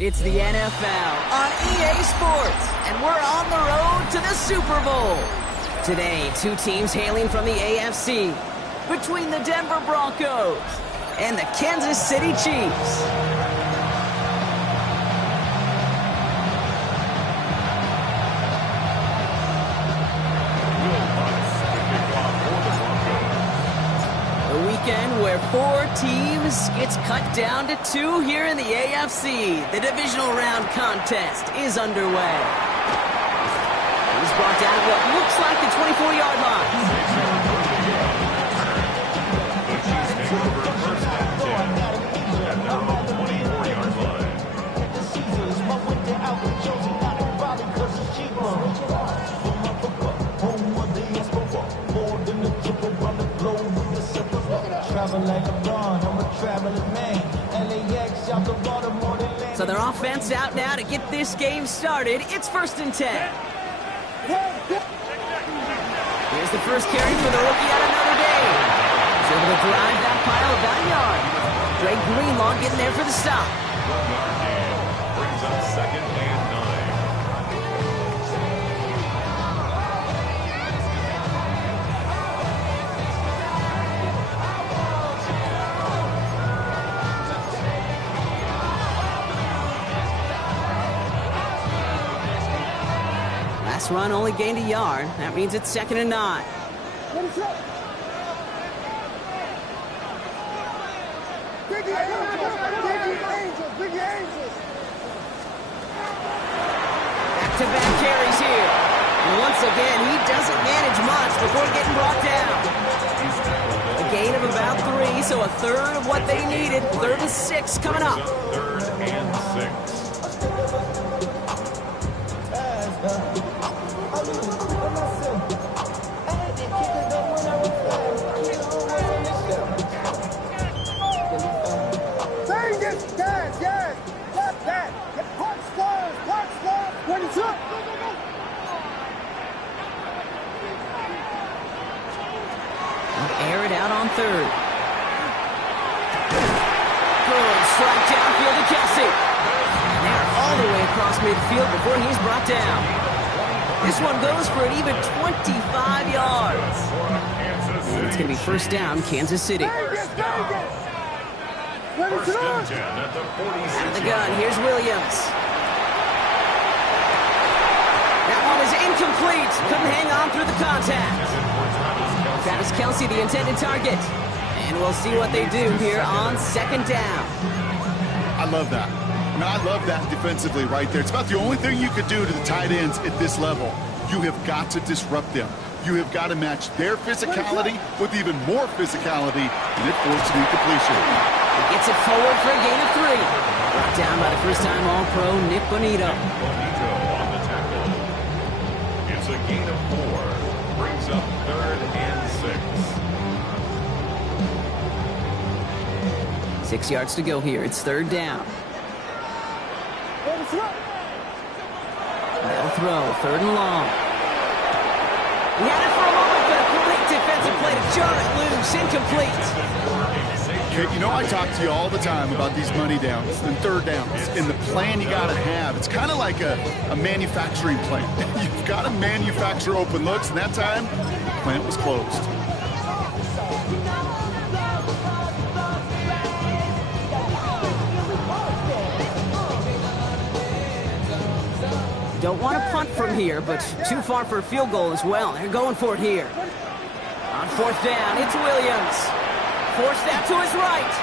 It's the NFL on EA Sports, and we're on the road to the Super Bowl. Today, two teams hailing from the AFC, between the Denver Broncos and the Kansas City Chiefs. Where four teams gets cut down to two here in the AFC. The divisional round contest is underway. He's brought down at what looks like the 24-yard line. So their offense out now to get this game started. It's 1st and 10. Here's the first carry for the rookie out of Notre Dame. He's able to drive that pile about a yard. Drake Greenlaw getting there for the stop. Brings up 2nd and 9. Last run only gained a yard. That means it's 2nd and 9. Back-to-back carries here. And once again, he doesn't manage much before getting brought down. A gain of about 3, so a third of what they needed. 3rd and 6 coming up. 3rd and 6. Air it out on 3rd. Good strike downfield to Kelsey. And they're all the way across midfield before he's brought down. This one goes for an even 25 yards. And it's going to be 1st down, Kansas City. First and 10 at the 46. Out of the gun, here's Williams. That one is incomplete. Couldn't hang on through the contact. Travis Kelsey, the intended target. And we'll see what they do here on 2nd down. I love that. I love that defensively right there. It's about the only thing you could do to the tight ends at this level. You have got to disrupt them. You have got to match their physicality with even more physicality, and it forced an incompletion. He gets it forward for a gain of 3. Brought down by the first-time All-Pro, Nick Bonito. Bonito on the tackle. It's a gain of 4. Brings up 3rd and 6. 6 yards to go here. It's 3rd down. They'll throw. 3rd and long. He had it for a moment, but a great defensive play to jar it loose. Incomplete. Okay, you know I talk to you all the time about these money downs and 3rd downs and the plan you got to have. It's kind of like a manufacturing plant. You've got to manufacture open looks, and that time, the plant was closed. Don't want to punt from here, but too far for a field goal as well. They're going for it here. On 4th down, it's Williams. Forced out to his right.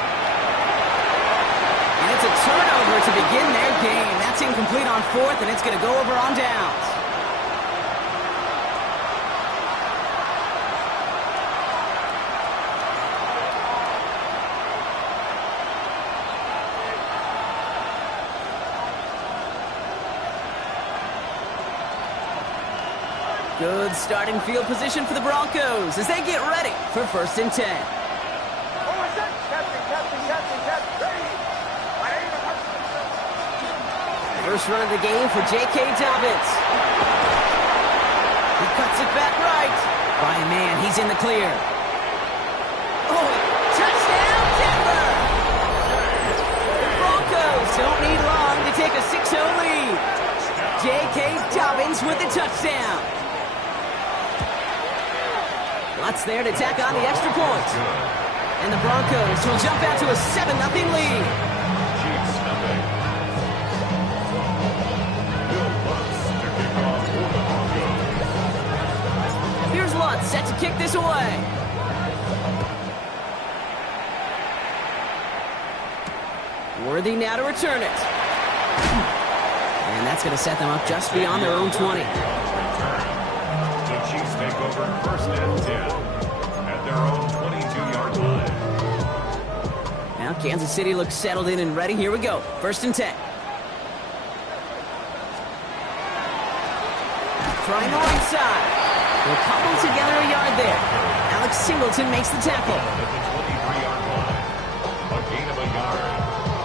And it's a turnover to begin their game. That's incomplete on 4th, and it's going to go over on downs. Good starting field position for the Broncos as they get ready for 1st and 10. First run of the game for J.K. Dobbins. He cuts it back right. By a man, he's in the clear. Oh, touchdown, Denver! The Broncos don't need long to take a 6-0 lead. J.K. Dobbins with the touchdown. Lots there to tack on the extra point. And the Broncos will jump out to a 7-0 lead. Chiefs nothing. Will Lutz to kick off for the Broncos. Here's Lutz set to kick this away. Worthy now to return it. And that's going to set them up just beyond their own 20. The Chiefs take over 1st and 10 at their own 22-yard line. Now Kansas City looks settled in and ready. Here we go. 1st and 10. Trying the right side. They'll couple together a yard there. Alex Singleton makes the tackle. At the 23-yard line. A gain of a yard.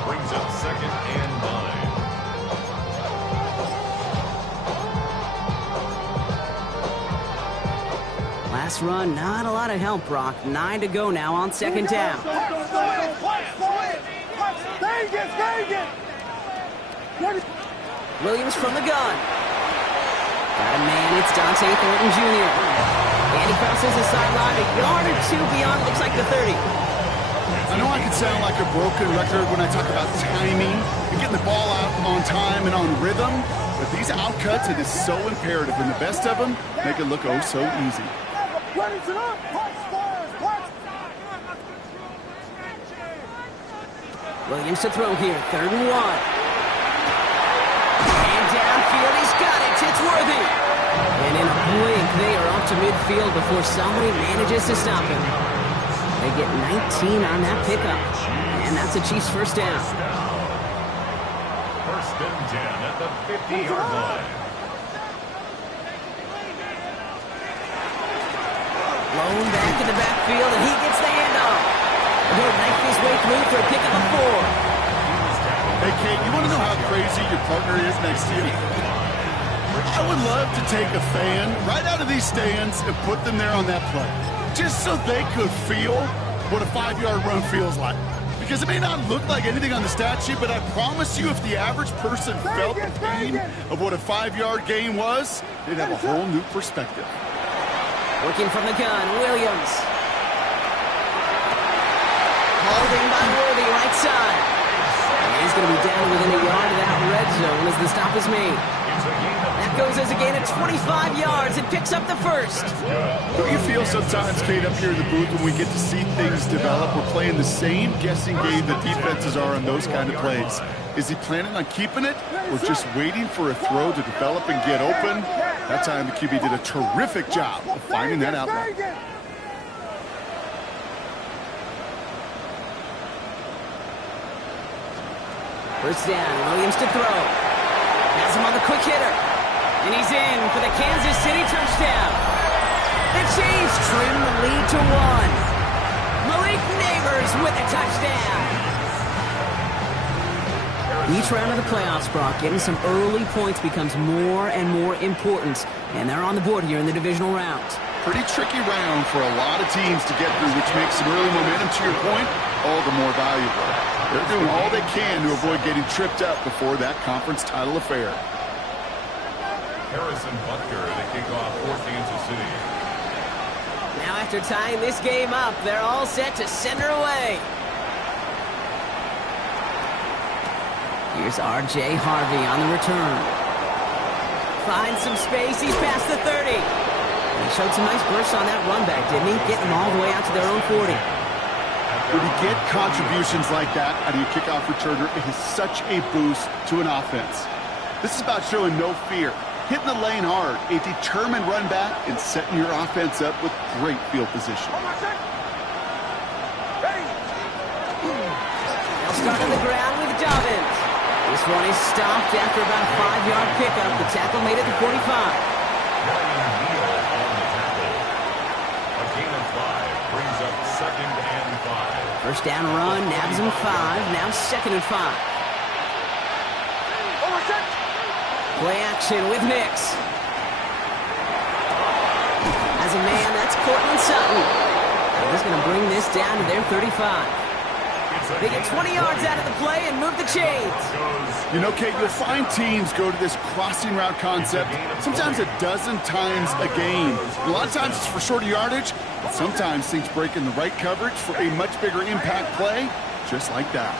Brings up 2nd and 9. Last run, not a lot of help, Brock. 9 to go now on 2nd down. Williams from the gun. Got a man, it's Dante Thornton Jr. And he crosses the sideline a yard or 2 beyond, looks like the 30. I know I can sound like a broken record when I talk about timing and getting the ball out on time and on rhythm, but these outcuts, it is so imperative, and the best of them make it look oh so easy. Williams to throw here, 3rd and 1. And downfield, he's got it, it's Worthy. And in a blink, they are off to midfield before somebody manages to stop him. They get 19 on that pickup, and that's a Chiefs 1st down. 1st and 10 at the 50-yard line. Blown back in the backfield, and he gets the handoff. He'll knife his way through for a pickup of 4. Hey, Kate, you want to know how crazy your partner is next to you? I would love to take a fan right out of these stands and put them there on that play, just so they could feel what a 5-yard run feels like. Because it may not look like anything on the stat sheet, but I promise you if the average person felt the pain of what a 5-yard gain was, they'd have a whole new perspective. Working from the gun, Williams. Holding by Worthy, right side. And he's going to be down within a yard of that red zone as the stop is made. That goes as a gain of 25 yards and picks up the 1st. Don't you feel sometimes, Kate, up here in the booth when we get to see things develop, we're playing the same guessing game that defenses are on those kind of plays. Is he planning on keeping it or just waiting for a throw to develop and get open? That time the QB did a terrific job of finding that outlet. First down, Williams to throw. Has him on the quick hitter. And he's in for the Kansas City touchdown. The Chiefs trim the lead to 1. Malik Neighbors with a touchdown. Each round of the playoffs, Brock, getting some early points becomes more and more important. And they're on the board here in the divisional round. Pretty tricky round for a lot of teams to get through, which makes some early momentum, to your point, all the more valuable. They're doing all they can to avoid getting tripped up before that conference title affair. Harrison Butker to kick off for Kansas City. Now after tying this game up, they're all set to send her away. Here's R.J. Harvey on the return. Finds some space, he's past the 30. And he showed some nice bursts on that run back, didn't he? Getting them all the way out to their own 40. When you get contributions like that out of your kickoff returner, it is such a boost to an offense. This is about showing no fear, hitting the lane hard, a determined run back, and setting your offense up with great field position. They'll start on the ground with Dobbins. This one is stopped after about a 5-yard pickup. The tackle made it to 45. First down run, nabs him 5, now 2nd and 5. Play action with Nix. As a man, that's Cortland Sutton. And he's going to bring this down to their 35. They get 20 yards out of the play and move the chains. You know, Kate, you'll find teams go to this crossing route concept sometimes a dozen times a game. A lot of times it's for shorter yardage, but sometimes things break in the right coverage for a much bigger impact play, just like that.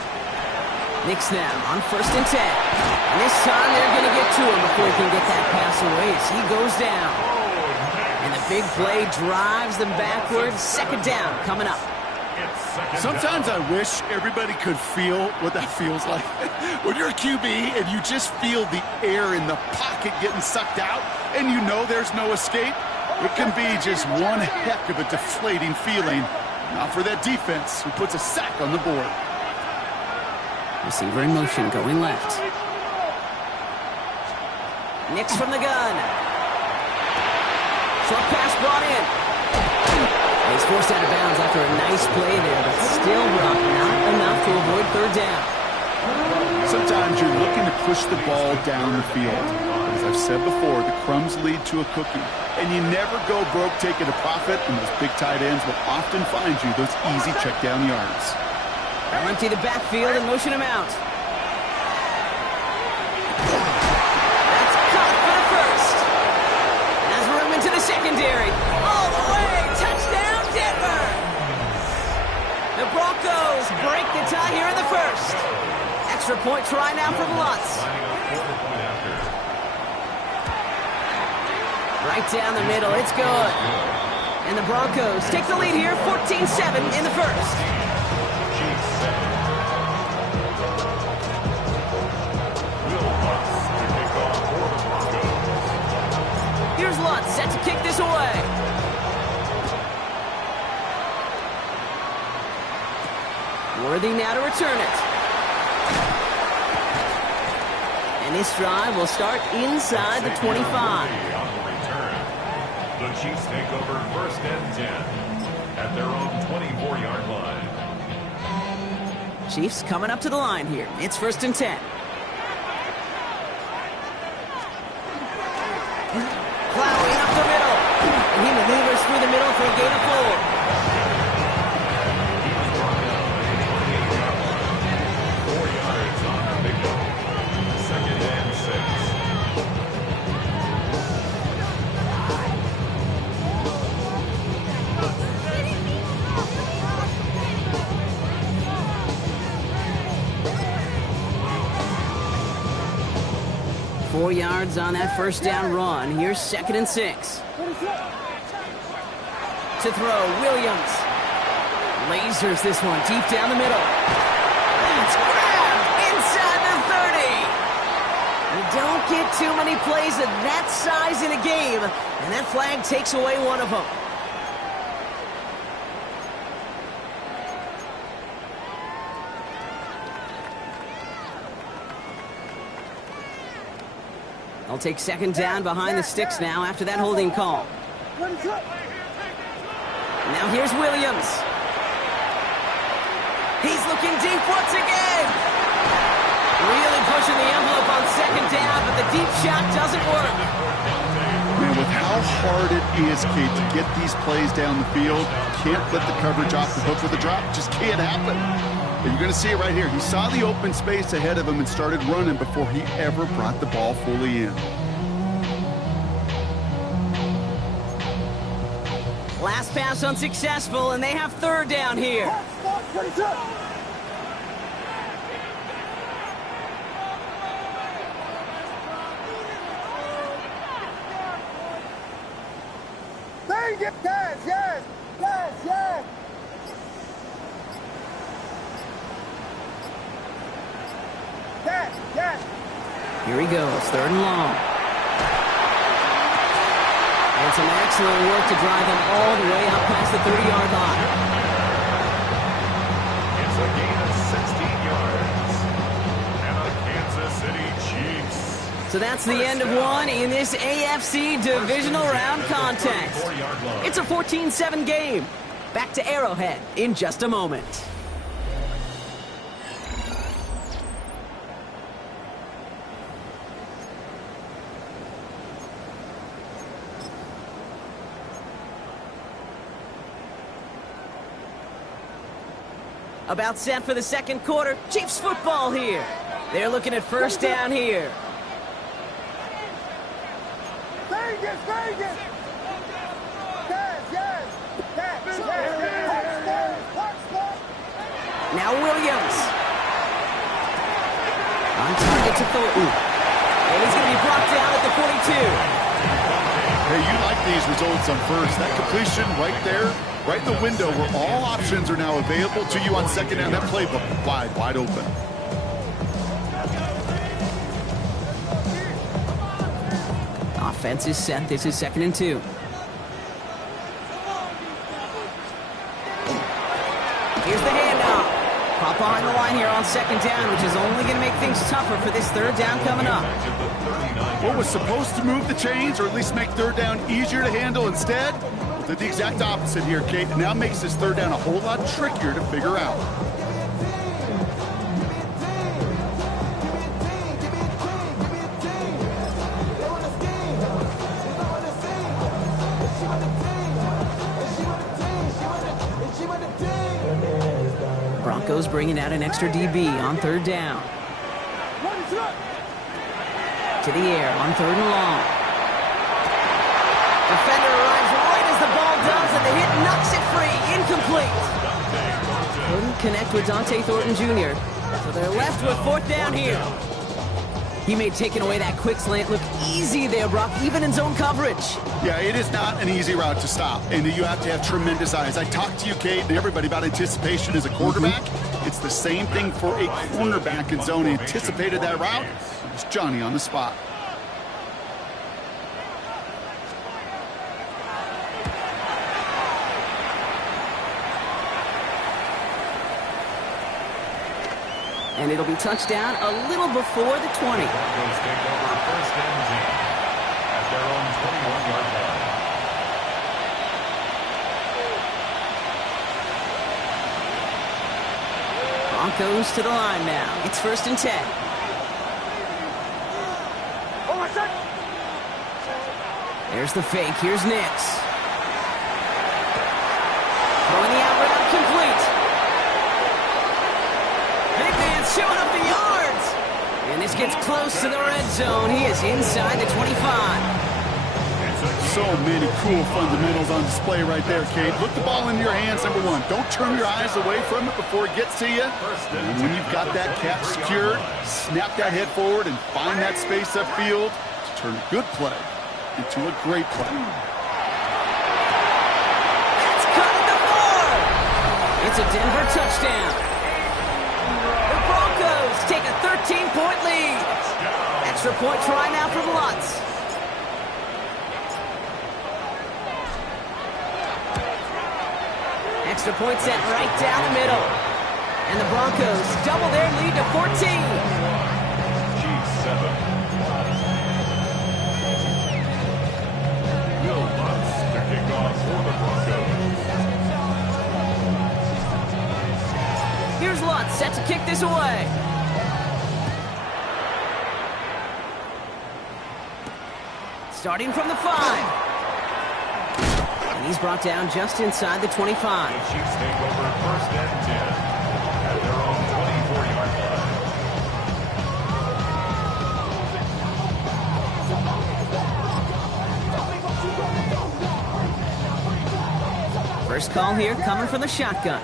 Nix now on 1st and 10. And this time they're going to get to him before he can get that pass away as he goes down. And the big play drives them backwards. 2nd down coming up. Sometimes I wish everybody could feel what that feels like. When you're a QB and you just feel the air in the pocket getting sucked out and you know there's no escape, it can be just one heck of a deflating feeling. Not for that defense who puts a sack on the board. Receiver in motion going left. Nix from the gun. Short pass brought in. He's forced out of bounds after a nice play there, but still not enough to avoid 3rd down. Sometimes you're looking to push the ball down the field. As I've said before, the crumbs lead to a cookie. And you never go broke taking a profit, and those big tight ends will often find you those easy check down yards. They'll empty the backfield and motion him out. That's caught for the 1st. Has room into the secondary. All the way. Touchdown, Denver. The Broncos break the tie here in the 1st. Extra point try now from Lutz. Right down the middle. It's good. And the Broncos take the lead here, 14-7 in the 1st. Here's Lutz set to kick this away. Worthy now to return it. And this drive will start inside the 25. On the return, the Chiefs take over 1st and 10 at their own 24-yard line. Chiefs coming up to the line here. It's 1st and 10. Plowing up the middle. And he maneuvers through the middle for a gain of 4. 4 yards on the pickup. 2nd and 6. 4 yards on that 1st down run. Here's 2nd and 6. To throw, Williams. Lasers this one deep down the middle. It's grabbed inside the 30. You don't get too many plays of that size in a game, and that flag takes away one of them. They'll take 2nd down behind the sticks now after that holding call. Now here's Williams. He's looking deep once again. Really pushing the envelope on 2nd down, but the deep shot doesn't work. Man, with how hard it is, Kate, to get these plays down the field, can't let the coverage off the hook with a drop. Just can't happen. And you're going to see it right here. He saw the open space ahead of him and started running before he ever brought the ball fully in. Last pass unsuccessful, and they have 3rd down here. Here he goes, 3rd and long. And some excellent work to drive them all the way up past the 30-yard line. It's a gain of 16 yards. And the Kansas City Chiefs. So that's the end of one in this AFC divisional round contest. It's a 14-7 game. Back to Arrowhead in just a moment. About set for the second quarter. Chiefs football here. They're looking at first down here. Vegas, Vegas! Yes. Now Williams. On target to Thornton. And he's going to be brought down at the 42. Hey, you like these results on first. That completion right there, right in the window where all options are now available to you on second down. That playbook wide open. Offense is set. This is 2nd and 2. Here's the handoff. Pop behind the line here on 2nd down, which is only going to make things tougher for this 3rd down coming up. What was supposed to move the chains, or at least make 3rd down easier to handle instead, well, did the exact opposite here, Kate. It now makes this 3rd down a whole lot trickier to figure out. Broncos bringing out an extra DB on 3rd down. To the air on 3rd and long. Defender arrives right as the ball does, and the hit knocks it free. Incomplete. Couldn't connect with Dante Thornton Jr. So they're left with 4th down here. He made taking away that quick slant look easy there, Brock, even in zone coverage. Yeah, it is not an easy route to stop, and you have to have tremendous eyes. I talked to you, Kate, and everybody about anticipation as a quarterback. It's the same thing for a cornerback in zone. He anticipated that route. It's Johnny on the spot. And it'll be touchdown a little before the 20. Broncos take over 1st and 10 at their own 21-yard line. Broncos to the line now. It's 1st and 10. There's the fake. Here's Nix. Throwing the out route complete. Big man showing up the yards. And this gets close to the red zone. He is inside the 25. So many cool fundamentals on display right there, Kate. Look the ball into your hands, number one. Don't turn your eyes away from it before it gets to you. And when you've got that catch secured, snap that head forward and find that space upfield to turn a good play into a great play. It's cut at the 4. It's a Denver touchdown. The Broncos take a 13-point lead. Extra point try now from Lutz. Extra point set right down the middle. And the Broncos double their lead to 14. Chiefs 7. Will Lutz to kick off for the Broncos. Here's Lutz set to kick this away. Starting from the 5. And he's brought down just inside the 25. The Chiefs take over 1st and 10 at their own 24-yard line. First call here coming from the shotgun.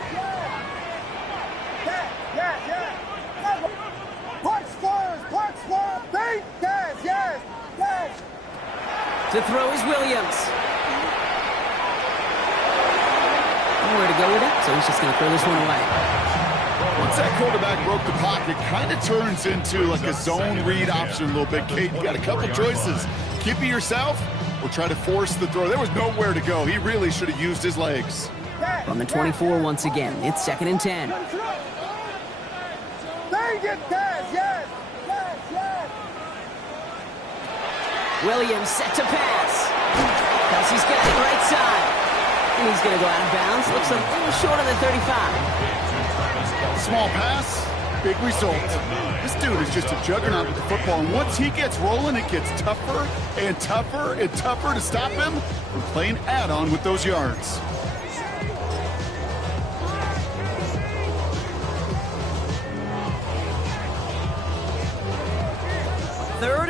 To throw is Williams. Nowhere to go with it, so he's just going to throw this one away. Once that quarterback broke the pocket, kind of turns into like a zone read option a little bit, Kate. You got a couple choices. Keep it yourself or try to force the throw. There was nowhere to go. He really should have used his legs. From the 24 once again, it's 2nd and 10. Williams set to pass. Kelsey's got it right side. And he's going to go out of bounds. Looks a little short of the 35. Small pass, big result. This dude is just a juggernaut with the football. And once he gets rolling, it gets tougher and tougher and tougher to stop him from playing add-on with those yards.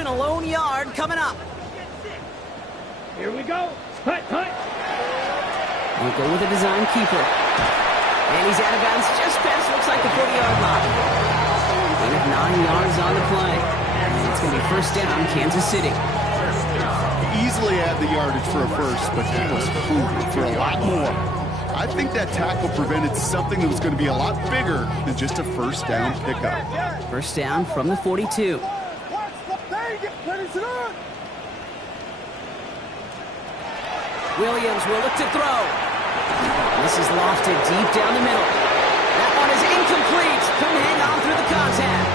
a lone yard coming up. Here we go. Hut, hut. We'll go with a design keeper. And he's out of bounds just past, looks like the 40-yard line. Gain of 9 yards on the play. And it's going to be first down, Kansas City. Easily had the yardage for a first, but he was hungry for a lot more. I think that tackle prevented something that was going to be a lot bigger than just a first down pickup. First down from the 42. Williams will look to throw. This is lofted deep down the middle. That one is incomplete. Couldn't hang on through the contact.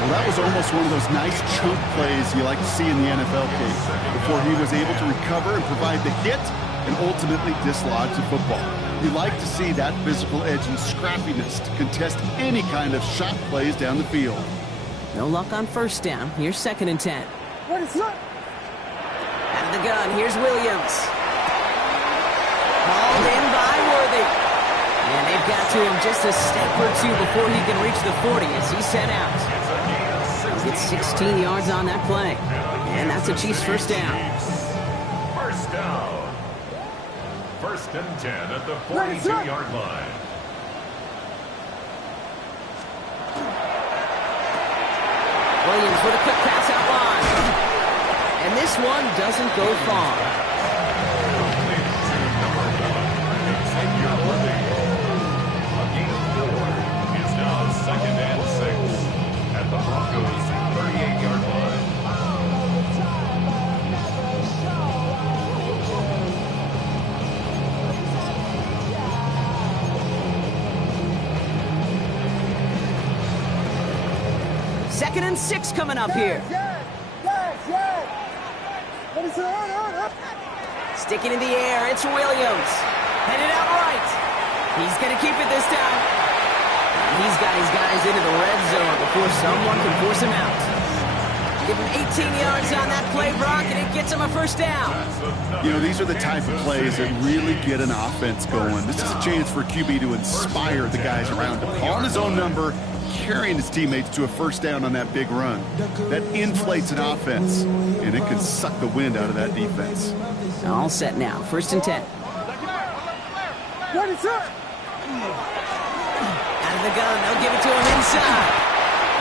Well, that was almost one of those nice chunk plays you like to see in the NFL case, before he was able to recover and provide the hit and ultimately dislodge the football. You like to see that physical edge and scrappiness to contest any kind of shot plays down the field. No luck on first down. Here's 2nd and 10. What is that? Out of the gun, here's Williams. Hauled in by Worthy. And they've got to him just a step or two before he can reach the 40 as he's set out. He gets 16 yards on that play. And that's a Chiefs first down. First down. 1st and 10 at the 42-yard line. Williams with a quick pass out wide. And this one doesn't go far. A gain of 4 is now 2nd and 6 at the Broncos' 38-yard line. Second and 6 coming up here. Sticking in the air, it's Williams. Headed out right. He's going to keep it this time. He's got his guys into the red zone before someone can force him out. Give him 18 yards on that play, Brock, and it gets him a first down. You know, these are the type of plays that really get an offense going. This is a chance for QB to inspire the guys around him. Calling his own number, carrying his teammates to a first down on that big run. That inflates an offense, and it can suck the wind out of that defense. All set now. 1st and 10. What is that? Out of the gun. They'll give it to him inside.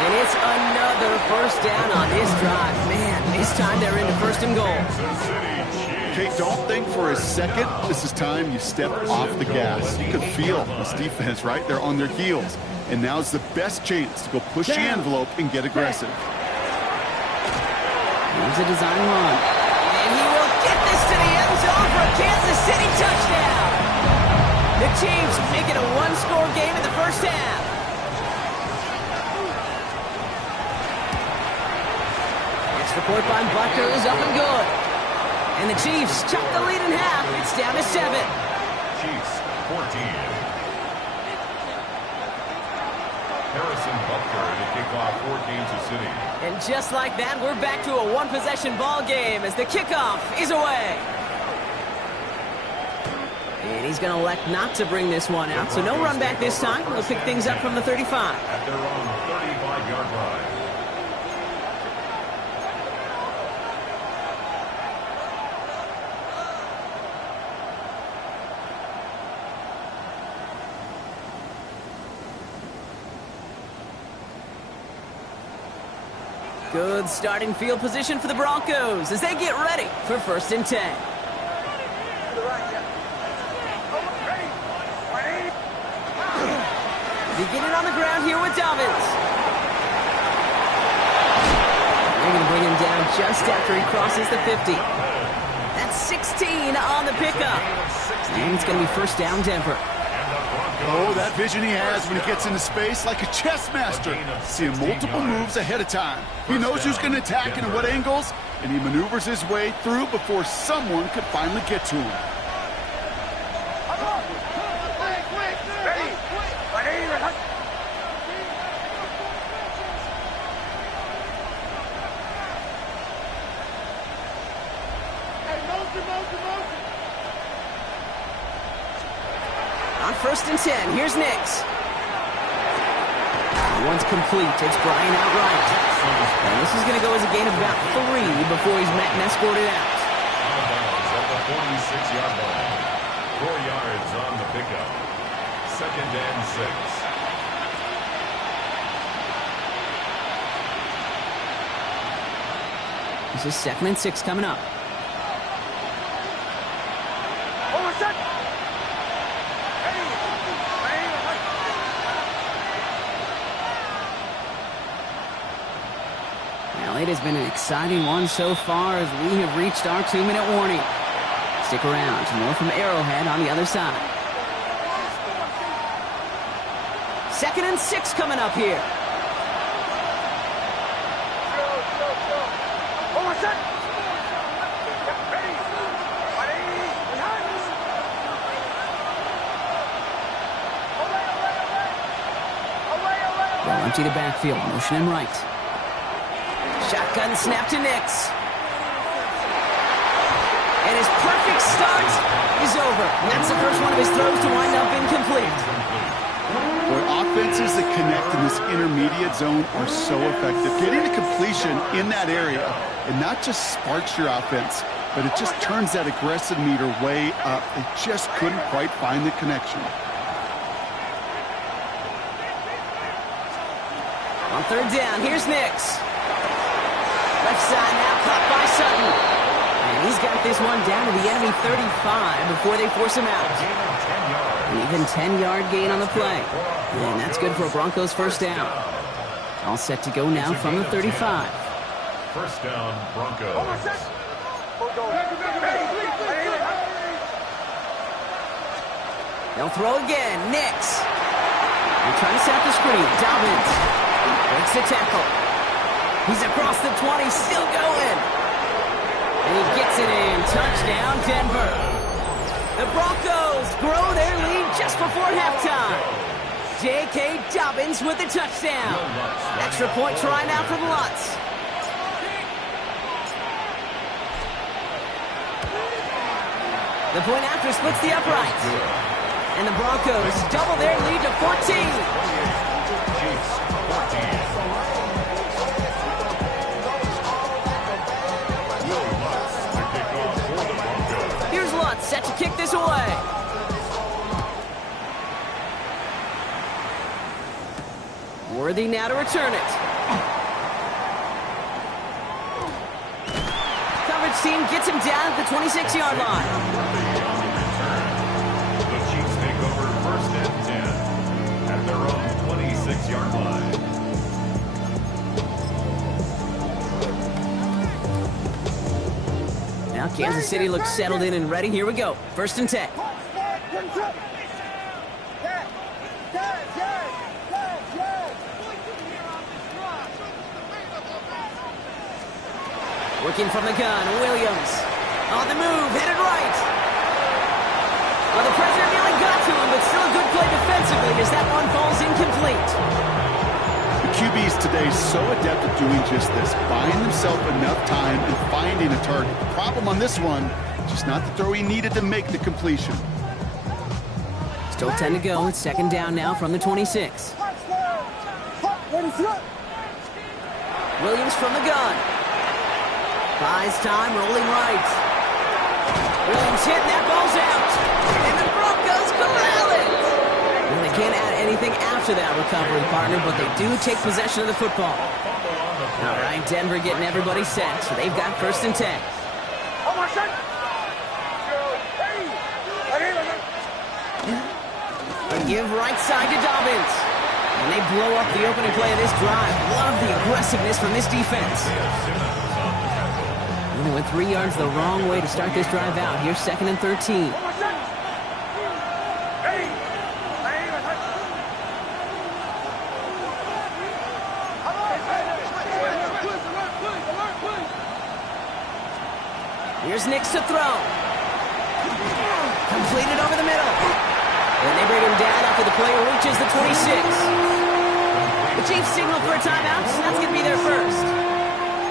And it's another first down on this drive. Man, this time they're into 1st and goal. Okay, don't think for a second this is time you step off the gas. You can feel this defense right there on their heels. And now's the best chance to go push the envelope and get aggressive. Here's a design run. And he will get this to the end zone for a Kansas City touchdown. The Chiefs make it a one-score game in the first half. Extra point by Butker is up and good. And the Chiefs chuck the lead in half. It's down to 7. Chiefs 14. Harrison Butker to kick off for Kansas City. And just like that, we're back to a one-possession ball game as the kickoff is away. And he's going to elect not to bring this one out, so no run back this time. We'll pick things up from the 35. At their own 35-yard line. Good starting field position for the Broncos as they get ready for 1st and 10. Beginning on the ground here with Dobbins. They're going to bring him down just after he crosses the 50. That's 16 on the pickup. And it's going to be first down Denver. Oh, that vision he has when he gets into space like a chess master. Seeing multiple moves ahead of time. He knows who's going to attack and at what angles, and he maneuvers his way through before someone could finally get to him. On 1st and 10, here's Nix. One's complete. It's Brian outright. And this is going to go as a gain of about 3 before he's met and escorted out. Out of bounds at the 46-yard line. 4 yards on the pickup. 2nd and 6. This is 2nd and 6 coming up. Well, it has been an exciting one so far as we have reached our 2-minute warning. Stick around. More from Arrowhead on the other side. 2nd and 6 coming up here. They'll empty the backfield. Motion him right. Shotgun snap to Nix. And his perfect start is over. And that's the first one of his throws to wind up incomplete. Boy, offenses that connect in this intermediate zone are so effective. Getting a completion in that area, it not just sparks your offense, but it just turns that aggressive meter way up. They just couldn't quite find the connection. On 3rd down, here's Nix. Left side now, caught by Sutton. And he's got this one down to the enemy 35 before they force him out. An even 10-yard gain on the play. And that's good for a Broncos first down. All set to go now from the 35. First down, Broncos. They'll throw again. Nix. They're trying to set up the screen. Dobbins breaks the tackle. He's across the 20, still going. And he gets it in. Touchdown, Denver. The Broncos grow their lead just before halftime. J.K. Dobbins with the touchdown. Extra point try now for the Lutz. The point after splits the uprights. And the Broncos double their lead to 14. Here's Lutz set to kick this away. Worthy now to return it. Coverage team gets him down at the 26-yard line. The Chiefs take over 1st and 10 at their own 26-yard line. Now Kansas City looks settled in and ready. Here we go. 1st and 10. Working from the gun, Williams. On the move, headed right. Well, the pressure nearly got to him, but still a good play defensively as that one falls incomplete. The QBs today so adept at doing just this, buying themselves enough time and finding a target. The problem on this one, just not the throw he needed to make the completion. Still 10 to go. It's 2nd down now from the 26. Williams from the gun. Buys time, rolling right. Williams hit, and that ball's out. And the Broncos corral it. Well, they can't add anything after that recovery, partner, but they do take possession of the football. All right, Denver getting everybody set, so they've got 1st and 10. A give right side to Dobbins. And they blow up the opening play of this drive. Love the aggressiveness from this defense. And they went 3 yards the wrong way to start this drive out. Here's 2nd and 13. Here's Nix to throw. Completed over the middle. And they bring him down after the player reaches the 26. The Chiefs signal for a timeout, so that's going to be their first.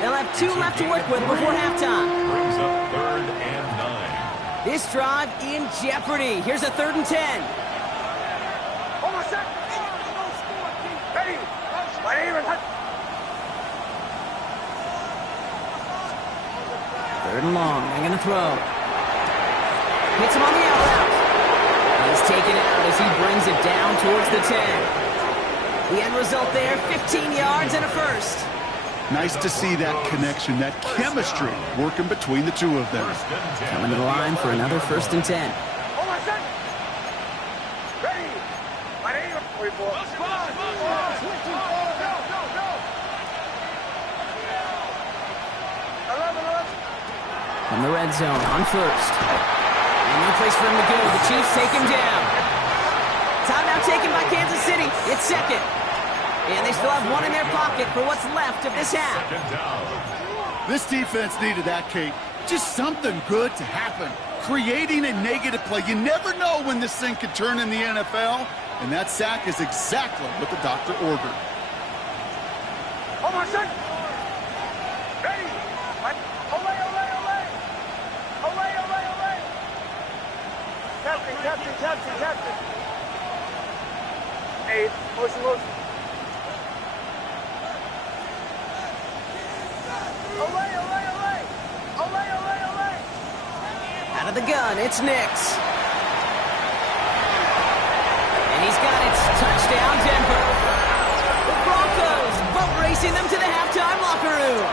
They'll have 2 left to work with before halftime. Brings up 3rd and 9. This drive in jeopardy. Here's a 3rd and 10. long. They're going to throw. Hits him on the out route. He's taken out as he brings it down towards the 10. The end result there, 15 yards and a first. Nice to see that connection, that chemistry working between the two of them. Coming to the line for another 1st and 10. From the red zone on 1st. And no place for him to go. The Chiefs take him down. Timeout taken by Kansas City. It's 2nd. And they still have one in their pocket for what's left of this half. This defense needed that, Kate. Just something good to happen. Creating a negative play. You never know when this thing could turn in the NFL. And that sack is exactly what the doctor ordered. Oh, my son! Ready! Olay, olay, olay! Olay, olay, olay! Captain. Hey, motion. Olay, olay, olay! Olay, olay, olay! Out of the gun, it's Nix. And he's got it. Touchdown, Denver. The Broncos boat racing them to the halftime locker room.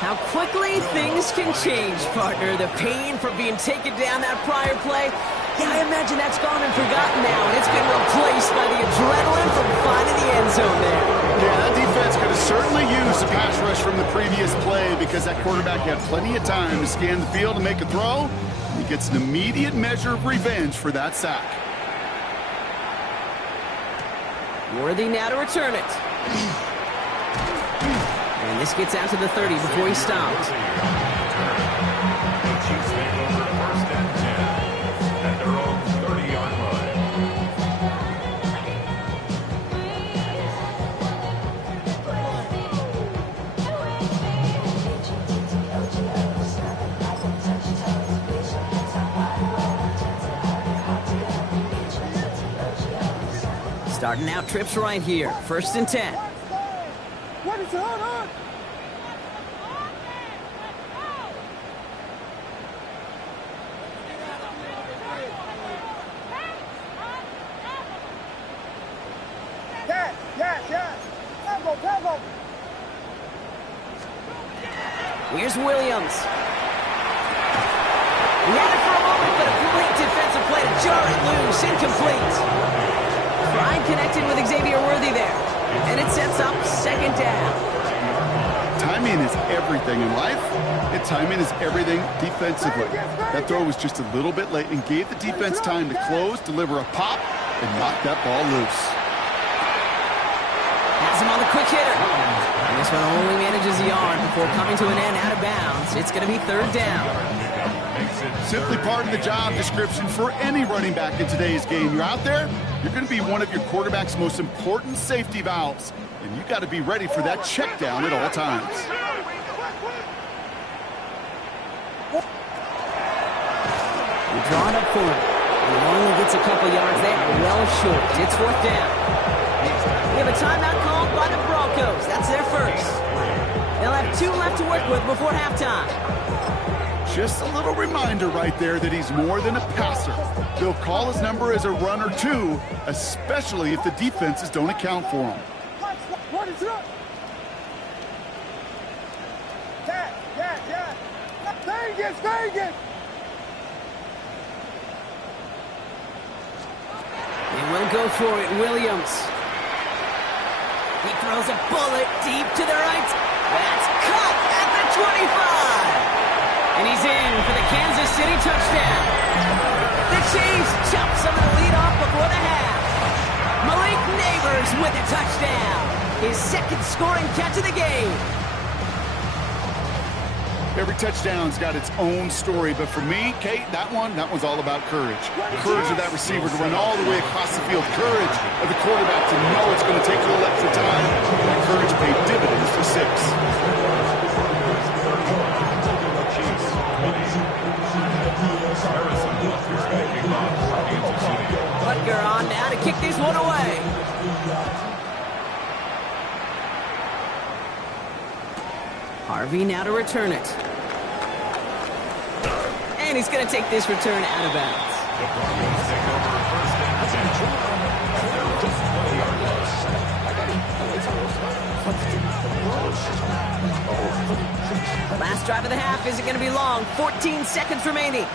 How quickly things can change, partner. The pain from being taken down that prior play. Yeah, I imagine that's gone and forgotten now, and it's been replaced by the adrenaline from finding the end zone there. Yeah, that defense could have certainly used a pass rush from the previous play because that quarterback had plenty of time to scan the field and make a throw. He gets an immediate measure of revenge for that sack. Worthy now to return it. And this gets out to the 30 before he stops. The Chiefs take over 1st and 10 at their own 30-yard line. Starting out trips right here. 1st and 10. What is on? Yeah. Tempo. Here's Williams. He had it for a moment, but a complete defensive play to jar it loose. Incomplete. Pride connected with Xavier Worthy there. And it sets up 2nd down. Timing is everything in life, and timing is everything defensively. That throw was just a little bit late and gave the defense time to close, deliver a pop, and knock that ball loose. Has him on the quick hitter. And this one only manages the yard before coming to an end out of bounds. It's going to be 3rd down. Simply part of the job description for any running back in today's game. You're out there, you're going to be one of your quarterback's most important safety valves. And you got to be ready for that check down at all times. We draw it up for him. And he only gets a couple yards there, well short. It's 4th down. We have a timeout called by the Broncos. That's their first. They'll have 2 left to work with before halftime. Just a little reminder right there that he's more than a passer. They'll call his number as a runner too, especially if the defenses don't account for him. What is up? Yeah. Vegas. They will go for it, Williams. He throws a bullet deep to the right. That's cut at the 25. And he's in for the Kansas City touchdown. The Chiefs chop some of the lead off before the half. Malik Neighbors with a touchdown. His 2nd scoring catch of the game. Every touchdown's got its own story, but for me, Kate, that one's all about courage. Courage of that receiver to run all the way across the field. Courage of the quarterback to know it's going to take a little extra time. That courage paid dividends for 6. Butker on now to kick this one away. Harvey now to return it. And he's going to take this return out of bounds. The Broncos take over first and 10 at their own 20-yard line. Last drive of the half isn't going to be long. 14 seconds remaining.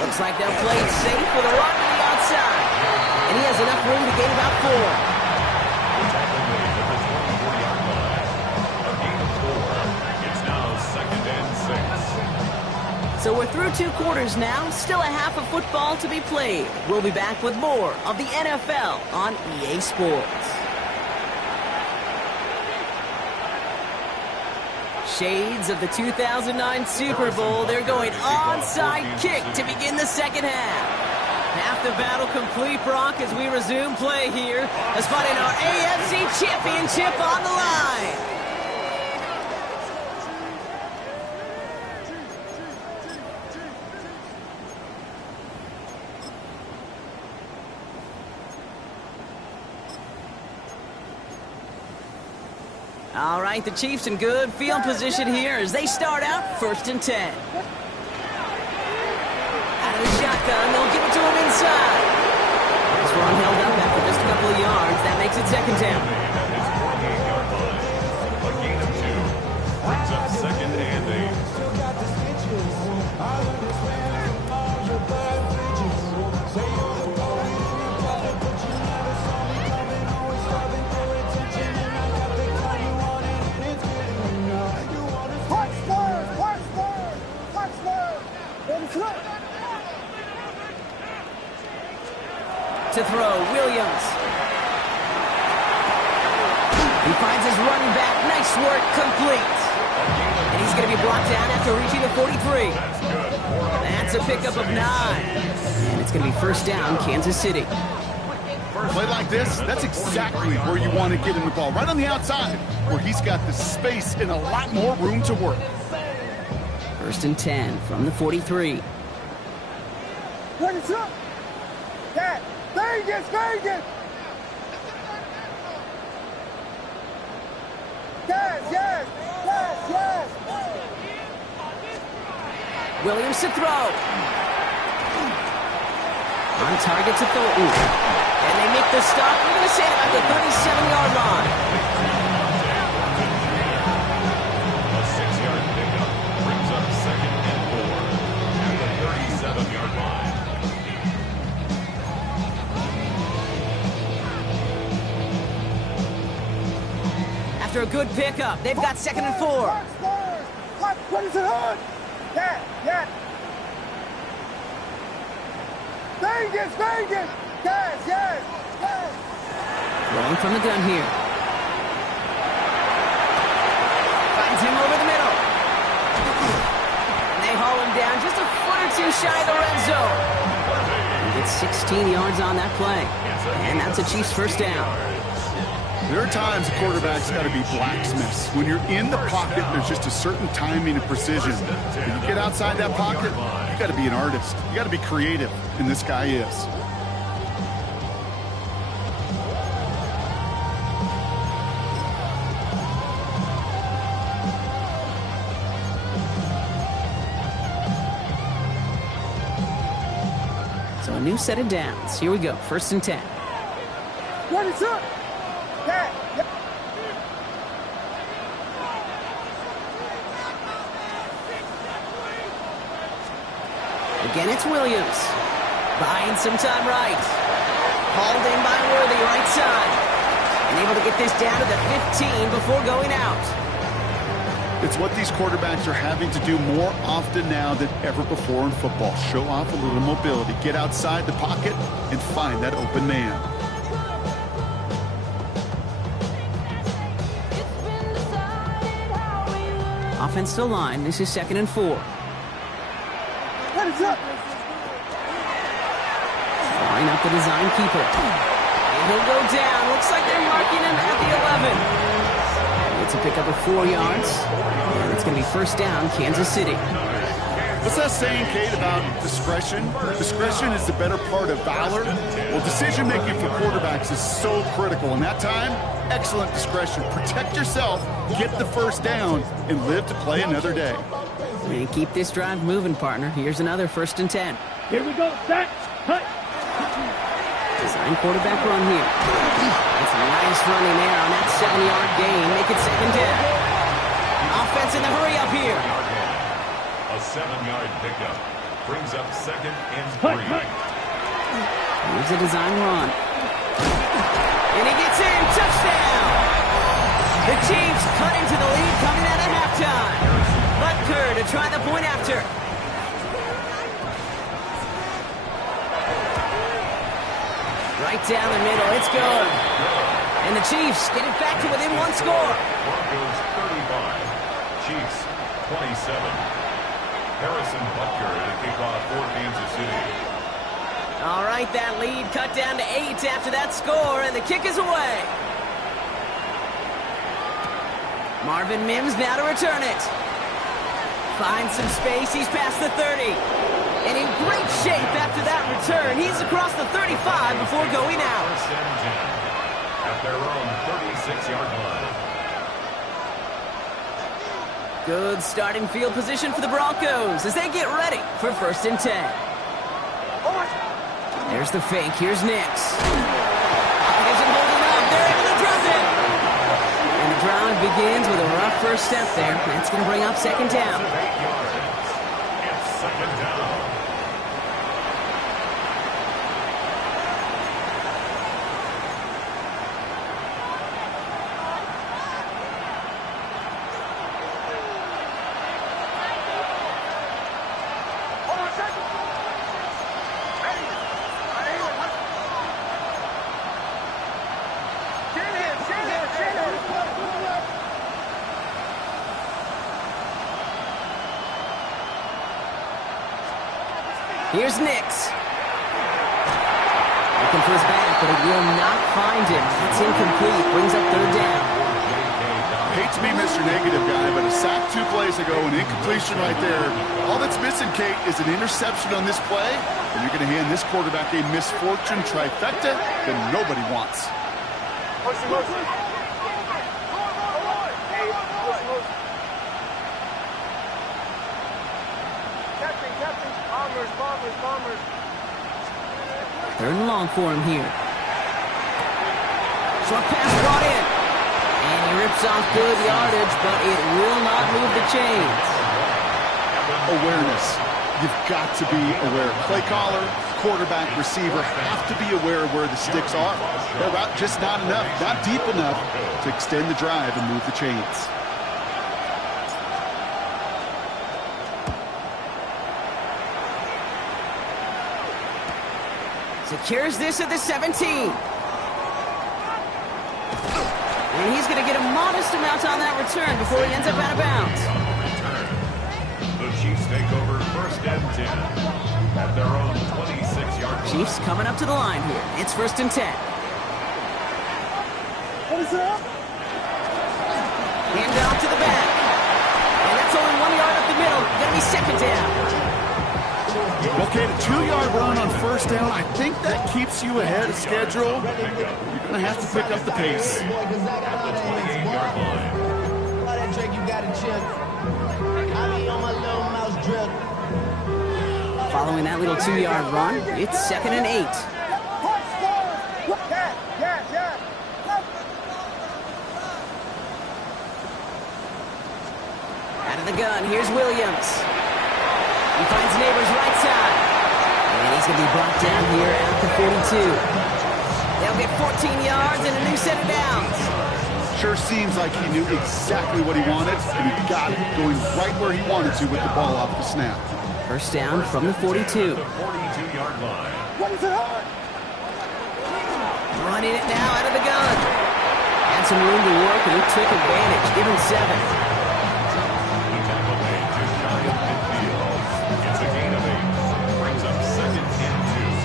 Looks like they'll play it safe with a run to the outside. And he has enough room to gain about 4. The tackle made at the 24-yard line. A gain of 4. It's now second and 6. So we're through 2 quarters now. Still a half of football to be played. We'll be back with more of the NFL on EA Sports. Shades of the 2009 Super Bowl. They're going onside kick to begin the second half. Half the battle complete, Brock, as we resume play here. As fighting our AFC Championship on the line. All right, the Chiefs in good field position here as they start out first and 10. Out of the shotgun, they'll give it to him inside. This run held up after just a couple of yards. That makes it second down. At his 48-yard line. A gain of 2. Brings up second and 8. To throw, Williams. He finds his running back. Nice work, complete. And he's going to be brought down after reaching the 43. That's a pickup of 9. And it's going to be first down, Kansas City. Play like this, that's exactly where you want to get him the ball. Right on the outside, where he's got the space and a lot more room to work. First and 10 from the 43. What is up? Dad, Vegas, Vegas! Yes, yes, yes, yes! Williams to throw. On target to Thornton. And they make the stop. We're going to say about the 37-yard line. A 6-yard pickup brings up second and 4 at the 37-yard line. After a good pickup, they've got second and 4. What is it on? Yeah, yeah. Vegas, Vegas! Yes, yes, yes! Rolling from the gun here. Finds him over the middle. And they haul him down just a foot or 2 shy of the red zone. He gets 16 yards on that play. And that's a Chiefs first down. There are times a quarterback's got to be blacksmiths. When you're in the pocket, there's just a certain timing and precision. When you get outside that pocket, you got to be an artist. You got to be creative, and this guy is. So a new set of downs. Here we go, first and 10. What is up? Yeah, yeah. Again, it's Williams. Buying some time right. Hauled in by Worthy, right side. And able to get this down to the 15 before going out. It's what these quarterbacks are having to do more often now than ever before in football. Show off a little mobility. Get outside the pocket and find that open man. Offensive line, this is second and 4. What is up? Line up the design keeper. And he'll go down. Looks like they're marking him at the 11. It's a pickup of 4 yards. And it's going to be first down, Kansas City. What's that saying, Kate, about discretion? Discretion is the better part of valor. Well, decision-making for quarterbacks is so critical. In that time, excellent discretion. Protect yourself, get the first down, and live to play another day. And keep this drive moving, partner. Here's another 1st and 10. Here we go. Set. Cut. Design quarterback run here. It's a nice run in there on that 7-yard gain. Make it 2nd down. Offense in the hurry up here. A 7-yard pickup brings up 2nd and 3. Here's a design run. And he gets in. Touchdown. The Chiefs cut into the lead coming out of halftime. Butker to try the point after. Right down the middle. It's good. And the Chiefs get it back to within 1 score. Broncos 35. Chiefs 27. Harrison Butker to kick off for Kansas City. All right, that lead cut down to 8 after that score, and the kick is away. Marvin Mims now to return it. Finds some space. He's past the 30. And in great shape after that return. He's across the 35 before going out. 1st and 10 at their own 36-yard line. Good starting field position for the Broncos as they get ready for 1st and 10. There's the fake. Here's Nix. Isn't holding up. They're able to drop it. And the drive begins with a rough first step there. That's going to bring up 2nd down. 8 yards. It's 2nd down. Here's Nix. Looking for his back, but it will not find him. It's incomplete. Brings up 3rd down. Hate to be Mr. Negative guy, but a sack 2 plays ago, an incompletion right there. All that's missing, Kate, is an interception on this play, and you're going to hand this quarterback a misfortune trifecta that nobody wants. Bombers. 3rd and long for him here. Short pass brought in. And he rips off good yardage, but it will not move the chains. Awareness. You've got to be aware. Play caller, quarterback, receiver have to be aware of where the sticks are. They're just not enough, not deep enough to extend the drive and move the chains. Secures this at the 17. And he's going to get a modest amount on that return before he ends up out of bounds. The Chiefs take over 1st and 10 at their own 26-yard line. Chiefs coming up to the line here. It's 1st and 10. What is up? Hand off to the back. And that's only 1 yard up the middle. Going to be 2nd down. Okay, the 2-yard run on 1st down, I think that keeps you ahead of schedule. You're going to have to pick up the pace. At the 28-yard line. Following that little 2-yard run, it's 2nd and 8. Out of the gun, here's Williams. He finds Neighbors right side. And he's going to be brought down here at the 42. They'll get 14 yards and a new set of downs. Sure seems like he knew exactly what he wanted, and he got it going right where he wanted to with the ball off the snap. 1st down from the 42. The 42-yard line. What is it on? Running it now out of the gun. Had some room to work, and he took advantage. Give him 7. The tackle made just shy of midfield. It's a gain of 8. Brings up 2nd and 2.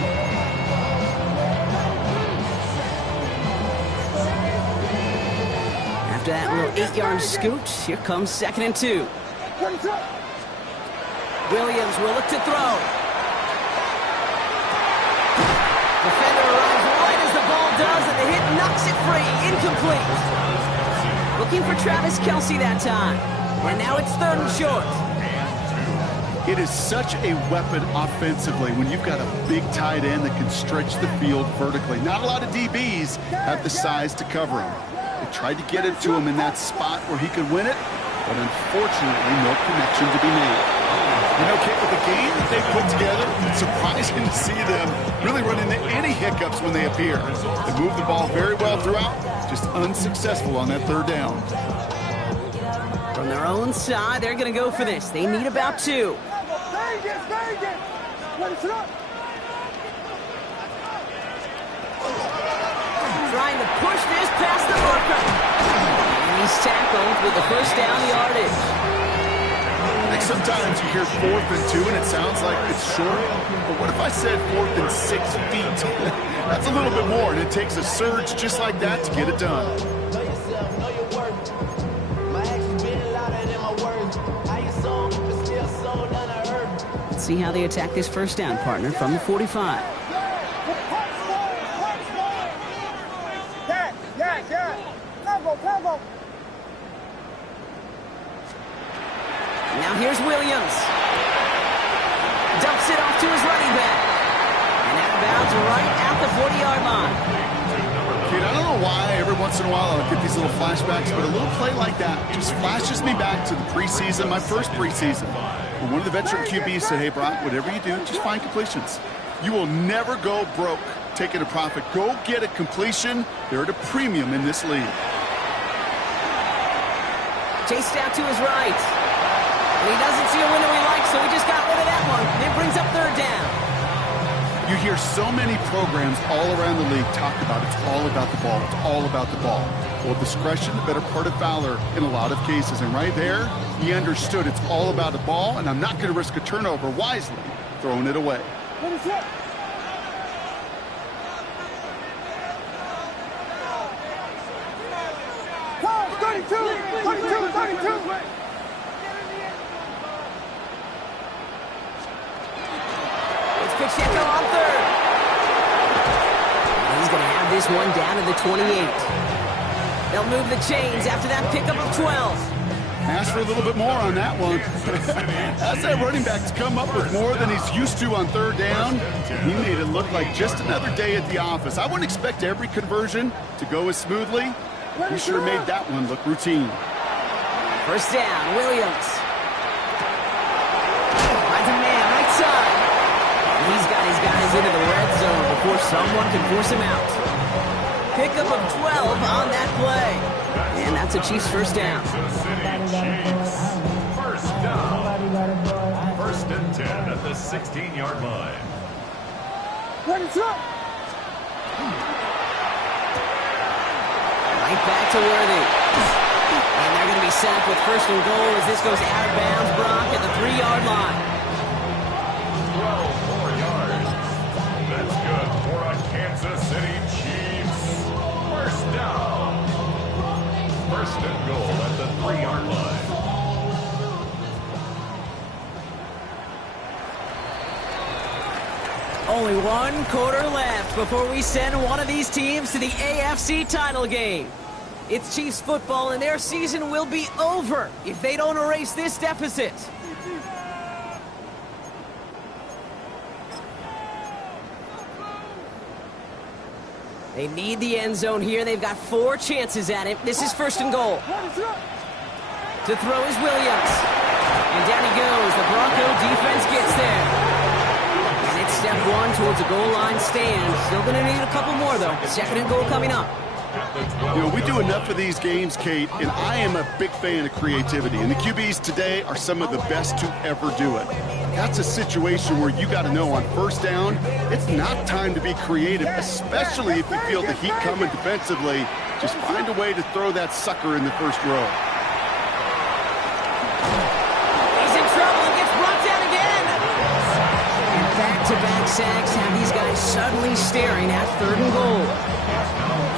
After that little 8-yard scoot, here comes 2nd and 2. What is up? Williams will look to throw. Defender arrives right as the ball does, and the hit knocks it free. Incomplete. Looking for Travis Kelce that time. And now it's 3rd and short. It is such a weapon offensively when you've got a big tight end that can stretch the field vertically. Not a lot of DBs have the size to cover him. They tried to get it to him in that spot where he could win it, but unfortunately, no connection to be made. You know, Kate, with the game that they put together, it's surprising to see them really run into any hiccups when they appear. They move the ball very well throughout, just unsuccessful on that 3rd down. From their own side, they're going to go for this. They need about 2. Trying to push this past the marker. And he's tackled with the 1st down yardage. I think sometimes you hear 4th and 2 and it sounds like it's short. But what if I said 4th and 6 feet? That's a little bit more, and it takes a surge just like that to get it done. Let's see how they attack this 1st down, partner, from the 45. Now here's Williams. Dumps it off to his running back. And out of bounds right at the 40-yard line. Kid, I don't know why every once in a while I'll get these little flashbacks, but a little play like that just flashes me back to the preseason, my first preseason. When one of the veteran QBs said, hey, Brock, whatever you do, just find completions. You will never go broke taking a profit. Go get a completion. They're at a premium in this league. Chased out to his right. And he doesn't see a window he likes, so he just got rid of that one. And it brings up 3rd down. You hear so many programs all around the league talk about it's all about the ball. It's all about the ball. Well, discretion, the better part of valor in a lot of cases. And right there, he understood it's all about the ball, and I'm not going to risk a turnover wisely, throwing it away. What is it? Call 32. It's Pacheco on 3rd. He's going to have this one down to the 28. They'll move the chains after that pickup of 12. Ask for a little bit more on that one. As that running back's come up with more than he's used to on 3rd down, he made it look like just another day at the office. I wouldn't expect every conversion to go as smoothly. He sure made that one look routine. 1st down, Williams. Finds a man, right side. He's got his guys into the red zone before someone can force him out. Pickup of 12 on that play. And that's a Chiefs 1st down. Kansas City Chiefs. 1st down. 1st and 10 at the 16-yard line. Right back to Worthy. And they're going to be set up with 1st and goal as this goes out of bounds, Brock, at the 3-yard line. 12 more yards. That's good for a Kansas City Chiefs. 1st down. 1st and goal at the 3-yard line. Only 1 quarter left before we send one of these teams to the AFC title game. It's Chiefs football, and their season will be over if they don't erase this deficit. They need the end zone here. They've got 4 chances at it. This is 1st and goal. To throw is Williams. And down he goes. The Bronco defense gets there. And it's step 1 towards a goal line stand. Still going to need a couple more, though. 2nd and goal coming up. You know, we do enough of these games, Kate, and I am a big fan of creativity. And the QBs today are some of the best to ever do it. That's a situation where you got to know on 1st down, it's not time to be creative, especially if you feel the heat coming defensively. Just find a way to throw that sucker in the 1st row. He's in trouble and gets brought down again. And back-to-back sacks have these guys suddenly staring at 3rd and goal.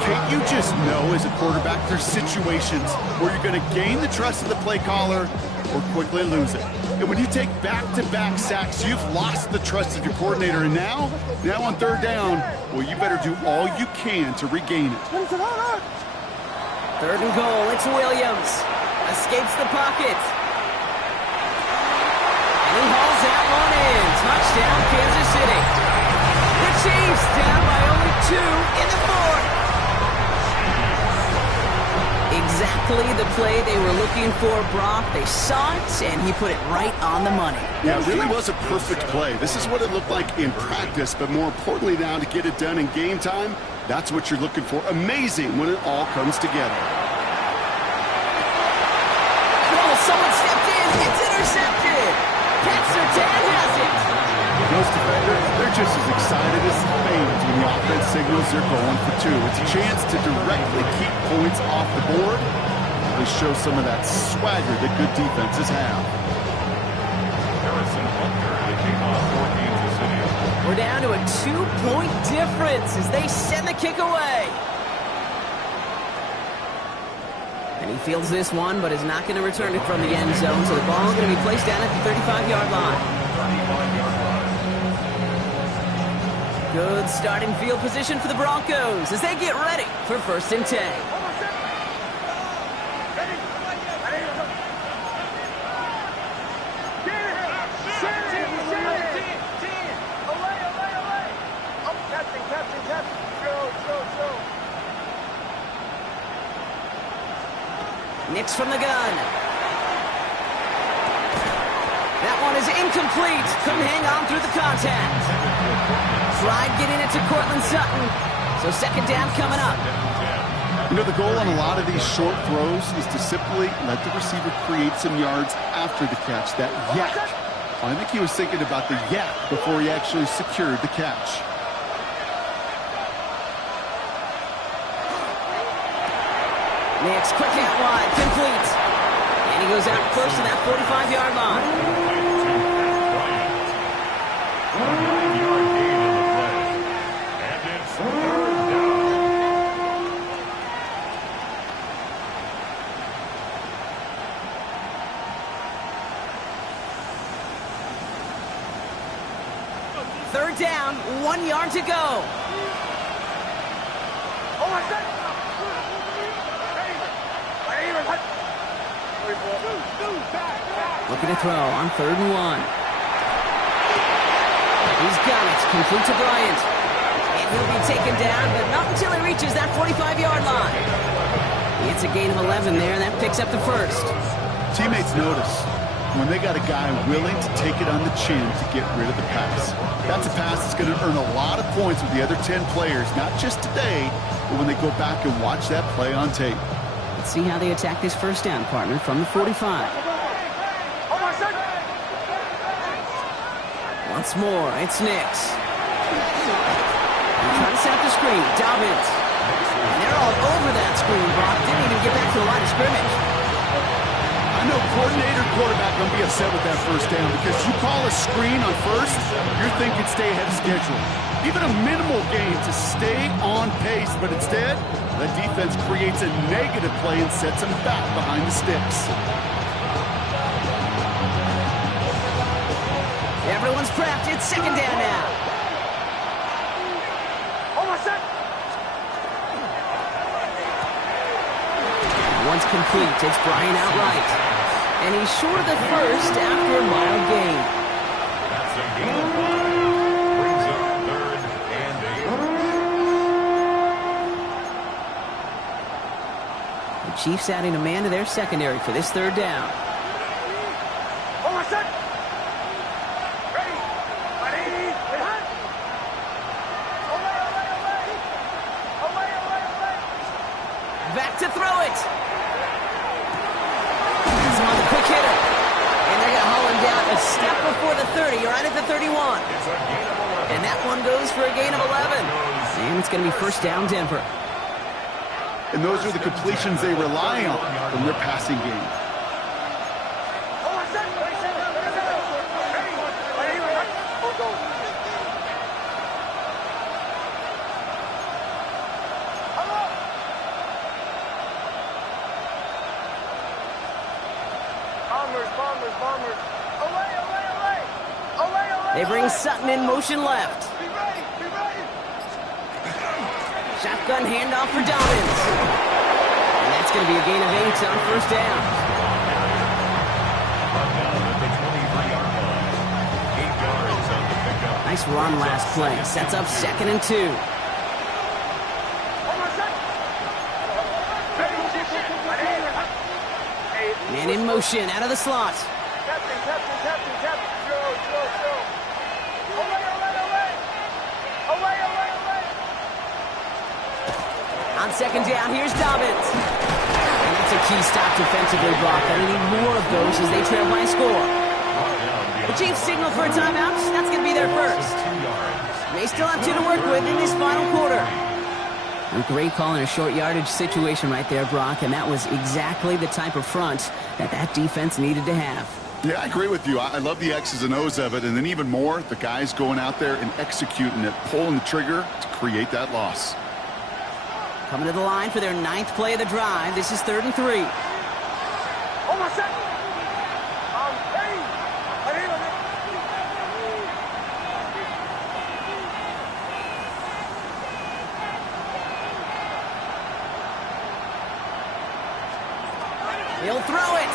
Can't you just know as a quarterback there's situations where you're going to gain the trust of the play caller or quickly lose it? And when you take back-to-back sacks, you've lost the trust of your coordinator. And now on third down, well, you better do all you can to regain it. Third and goal, it's Williams. Escapes the pocket. And he hauls that one in. Touchdown, Kansas City. The Chiefs down by only 2 in the fourth. Exactly the play they were looking for, Brock. They saw it, and he put it right on the money. Yeah, it really was a perfect play. This is what it looked like in practice, but more importantly now to get it done in game time, that's what you're looking for. Amazing when it all comes together. Oh, someone stepped in. It's intercepted. Pat Surtain has it. Those defenders, they're just as excited as fans when the offense signals they're going for 2. It's a chance to directly keep points off the board. They show some of that swagger that good defenses have. Harrison Butker, the kickoff for Kansas City. We're down to a 2-point difference as they send the kick away. And he fields this one, but is not going to return it from the end zone, so the ball is going to be placed down at the 35-yard line. 35-yard line. Good starting field position for the Broncos as they get ready for 1st and 10. Nix from the gun. That one is incomplete. Couldn't hang on through the contact. Slide getting it to Cortland Sutton. So 2nd down coming up. You know, the goal on a lot of these short throws is to simply let the receiver create some yards after the catch. That yak. I think he was thinking about the yak before he actually secured the catch. Nix, quick out wide, complete. And he goes out first to that 45-yard line. A 9-yard gain on the play. And it's 3rd down. Third down, 1 yard to go. Looking to throw on 3rd and 1. He's got it. Complete to Bryant. And he'll be taken down, but not until he reaches that 45-yard line. It's a gain of 11 there, and that picks up the 1st. Teammates notice when they got a guy willing to take it on the chin to get rid of the pass. That's a pass that's going to earn a lot of points with the other 10 players, not just today, but when they go back and watch that play on tape. Let's see how they attack this 1st down, partner, from the 45. Once more, it's Nix. They try to set up the screen. Dobbins. And they're all over that screen, Brock. Didn't even get back to the line of scrimmage. I know coordinator quarterback going to be upset with that 1st down because you call a screen on 1st, you're thinking stay ahead of schedule. Even a minimal gain to stay on pace, but instead, the defense creates a negative play and sets them back behind the sticks. Everyone's prepped. It's 2nd down now. Once complete, it's Bryant outright. And he's short of the 1st after a mild gain. That's a gain of 5. Brings up 3rd and 8. The Chiefs adding a man to their secondary for this 3rd down. Back to throw it. This one's a quick hitter. And they're going to haul him down a step before the 30, right at the 31. It's a gain of 11. And that one goes for a gain of 11. And it's going to be 1st down Denver. And those are the completions they rely on from their passing game. They bring Sutton in motion left. Shotgun handoff for Dobbins. And that's going to be a gain of 8 on first down. Nice run last play. Sets up 2nd and 2. Man in motion out of the slot. On 2nd down, here's Dobbins. And that's a key stop defensively, Brock. They need more of those as they trail by a score. The Chiefs signal for a timeout. That's going to be their first. They still have 2 to work with in this final quarter. A great call in a short yardage situation right there, Brock, and that was exactly the type of front that defense needed to have. Yeah, I agree with you. I love the X's and O's of it, and then even more, the guys going out there and executing it, pulling the trigger to create that loss. Coming to the line for their 9th play of the drive. This is 3rd and 3. He'll throw it.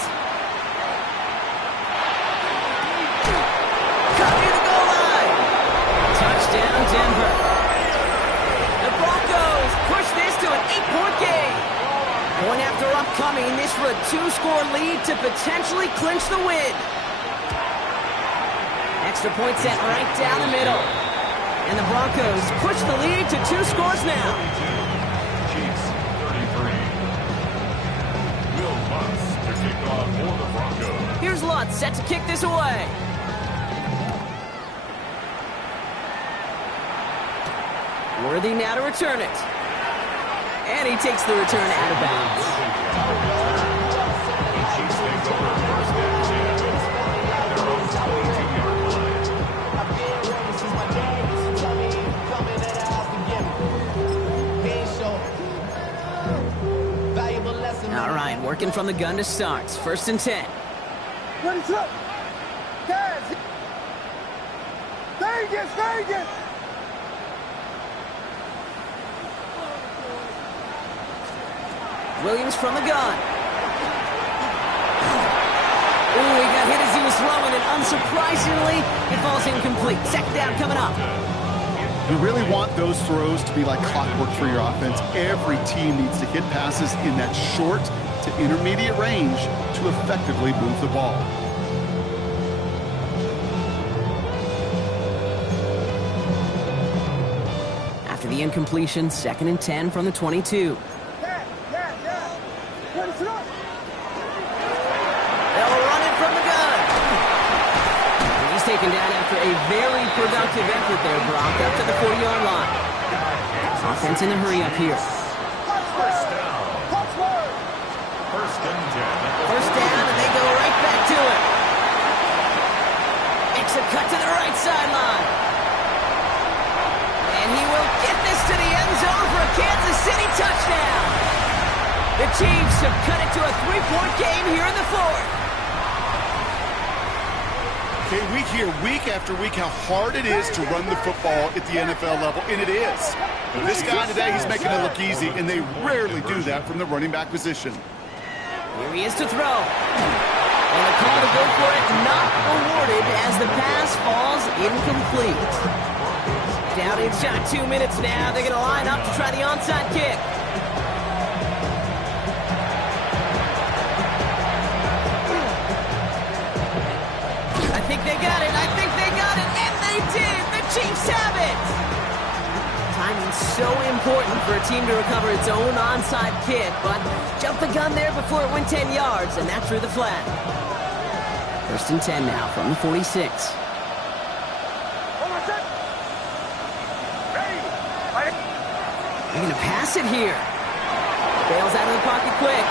Cut near the goal line. Touchdown, Denver. The Broncos push this to an 8-point game. Point after upcoming, this for a 2-score lead to potentially clinch the win. Extra point set right down the middle. And the Broncos push the lead to 2 scores now. Chiefs 33. Will Lutz to kick off for the Broncos. Here's Lutz set to kick this away. Worthy now to return it. And he takes the return out of bounds. Chiefs take over 1st and 10 at their own 22-yard line. All right, working from the gun to start. 1st and 10. Ready, slip. Guys. Vegas. Williams from the gun. Ooh, he got hit as he was throwing, and unsurprisingly, it falls incomplete. 2nd down coming up. You really want those throws to be like clockwork for your offense. Every team needs to hit passes in that short to intermediate range to effectively move the ball. After the incompletion, 2nd and 10 from the 22. Ready, slip. They'll run it from the gun. And he's taken down after a very productive effort there, Brock, up to the 40-yard line. Offense in a hurry up here. First down. First and 10. First down, and they go right back to it. Makes a cut to the right sideline. And he will get this to the end zone for a Kansas City touchdown. The Chiefs have cut it to a 3-point game here in the 4th. Okay, we hear week after week how hard it is to run the football at the NFL level, and it is. But this guy today, he's making it look easy, and they rarely do that from the running back position. Here he is to throw. And a call to go for it not awarded as the pass falls incomplete. Down in shot 2 minutes now. They're going to line up to try the onside kick. I think they got it. And they did. The Chiefs have it. Timing's so important for a team to recover its own onside kick, but jumped the gun there before it went 10 yards, and that drew the flag. 1st and 10 now from the 46. They're going to pass it here. Bails out of the pocket quick.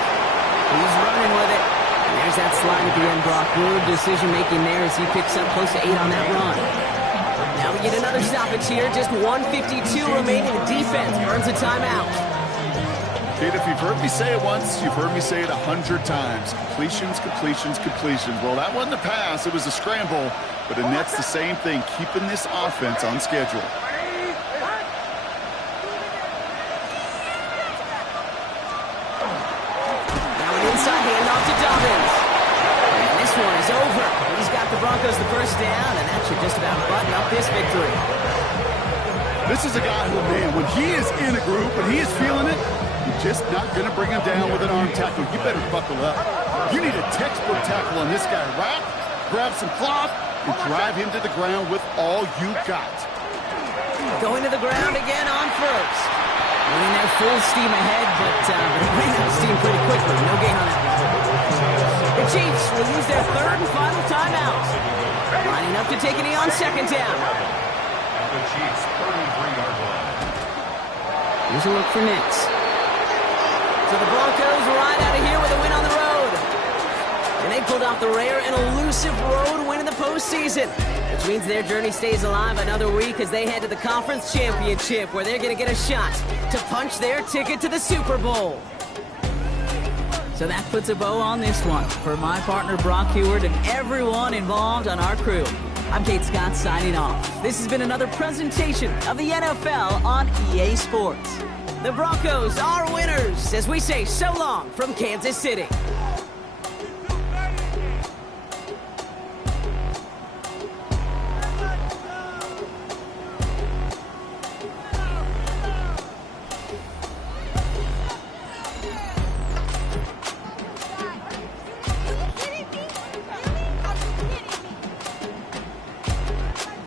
He's running with it. And there's that slide at the end, Brock. Good decision-making there as he picks up close to 8 on that run. Now we get another stoppage here. Just 1:52 remaining. The defense burns a timeout. Kate, if you've heard me say it once, you've heard me say it 100 times. Completions. Well, that wasn't a pass. It was a scramble. But Annette's the same thing, keeping this offense on schedule. Now an inside handoff to Dobbins. And this one is over. He's got the Broncos the first down, and that should just about button up this victory. This is a guy who, man, when he is in a group, when he is feeling it, you're just not going to bring him down with an arm tackle. You better buckle up. You need a textbook tackle on this guy. Wrap, grab some cloth, and drive him to the ground with all you got. Going to the ground again on first. Running there full steam ahead, but he ran out of steam pretty quickly. No gain on that one. The Chiefs will use their third and final timeout. Lining up to take a knee on second down. The Chiefs' 33-yard line. Here's a look for Nix. So the Broncos ride out of here with a win on the road. And they pulled off the rare and elusive road win in the postseason, which means their journey stays alive another week as they head to the Conference Championship, where they're going to get a shot to punch their ticket to the Super Bowl. So that puts a bow on this one. For my partner Brock Huard and everyone involved on our crew, I'm Kate Scott signing off. This has been another presentation of the NFL on EA Sports. The Broncos are winners as we say so long from Kansas City.